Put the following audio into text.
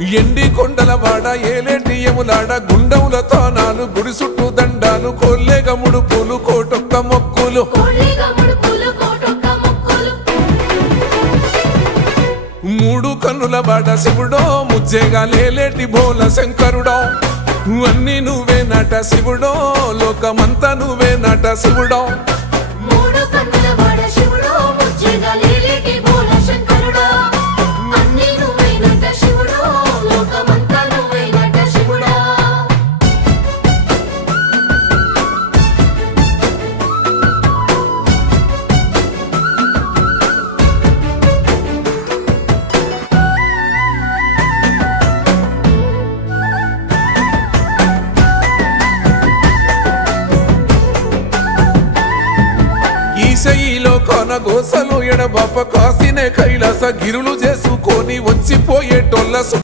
ఎండి కొండల వాడ ఏలేటి యములాడ గుండముల తానాలు గుడి చుట్టూ దండాలు కొల్లేగ ముడుపులు కోటొక్క మొక్కులు. మూడు కన్నుల వాడ శివుడో ముజ్జేగా లేలేటి బోల శంకరుడో. అన్ని నువ్వే నట శివుడో లోకమంతా నువ్వే నట శివుడో. ఈశయిలో కొన గోసలు ఎడబాప కాసిన కైలాస గిరులు చేసుకొని వచ్చిపోయేటోళ్ళ